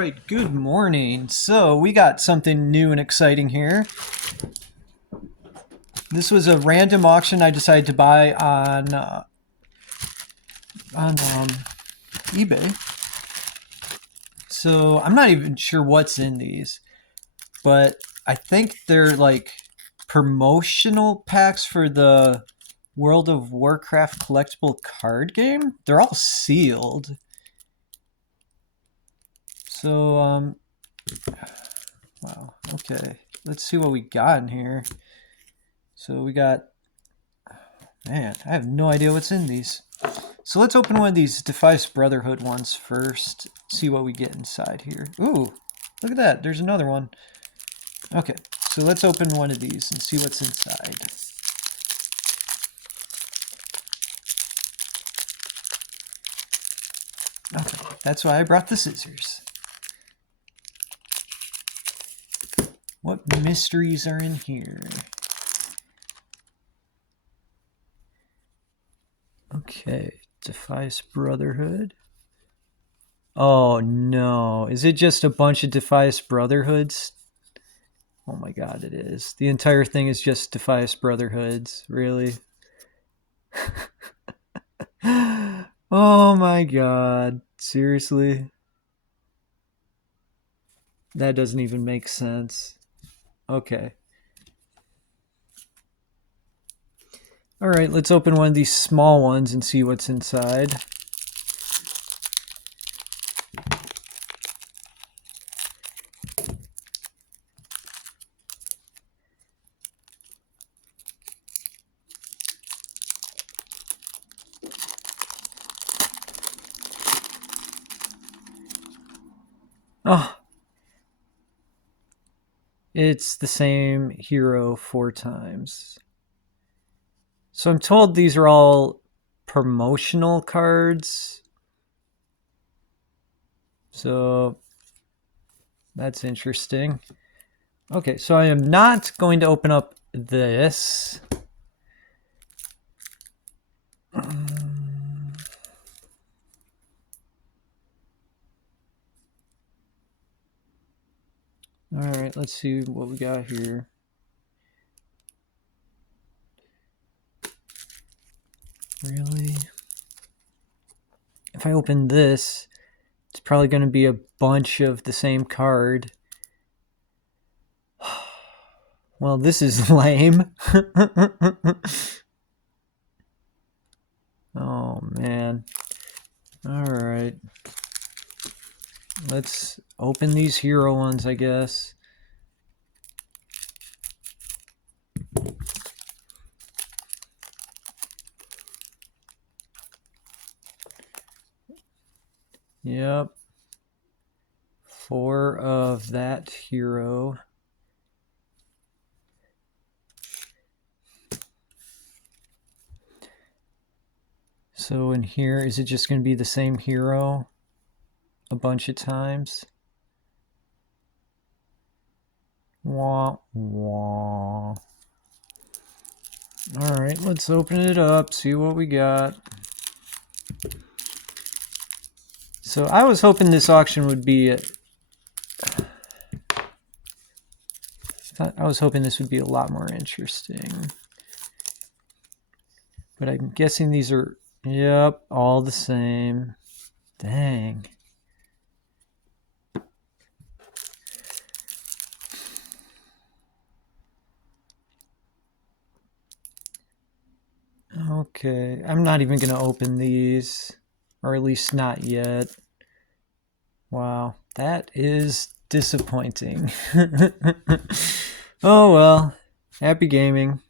right, good morning. So we got something new and exciting here. This was a random auction I decided to buy on eBay. So I'm not even sure what's in these, but I think they're like promotional packs for the World of Warcraft collectible card game. They're all sealed. So wow, okay. Let's see what we got in here. So we got, man, I have no idea what's in these. So let's open one of these Defiance Brotherhood ones first. See what we get inside here. Ooh, look at that. There's another one. Okay, so let's open one of these and see what's inside. Okay, that's why I brought the scissors. What mysteries are in here? Okay, Defiance Brotherhood. Oh no, is it just a bunch of Defiance Brotherhoods? Oh my god, it is. The entire thing is just Defiance Brotherhoods, really? Oh my god, seriously? That doesn't even make sense. Okay. Alright, let's open one of these small ones and see what's inside. Oh, it's the same hero 4 times. So I'm told these are all promotional cards. So that's interesting. Okay, so I am not going to open up this. Alright, let's see what we got here. Really? If I open this, it's probably going to be a bunch of the same card. Well, this is lame. Oh, man. Alright. Let's open these hero ones, I guess. Yep. 4 of that hero. So in here, is it just going to be the same hero a bunch of times? Wah, wah. Alright, let's open it up, see what we got. So I was hoping this auction would be... I was hoping this would be a lot more interesting. But I'm guessing these are... Yep, all the same. Dang. Okay, I'm not even going to open these. Or at least not yet. Wow, that is disappointing. Oh well, happy gaming.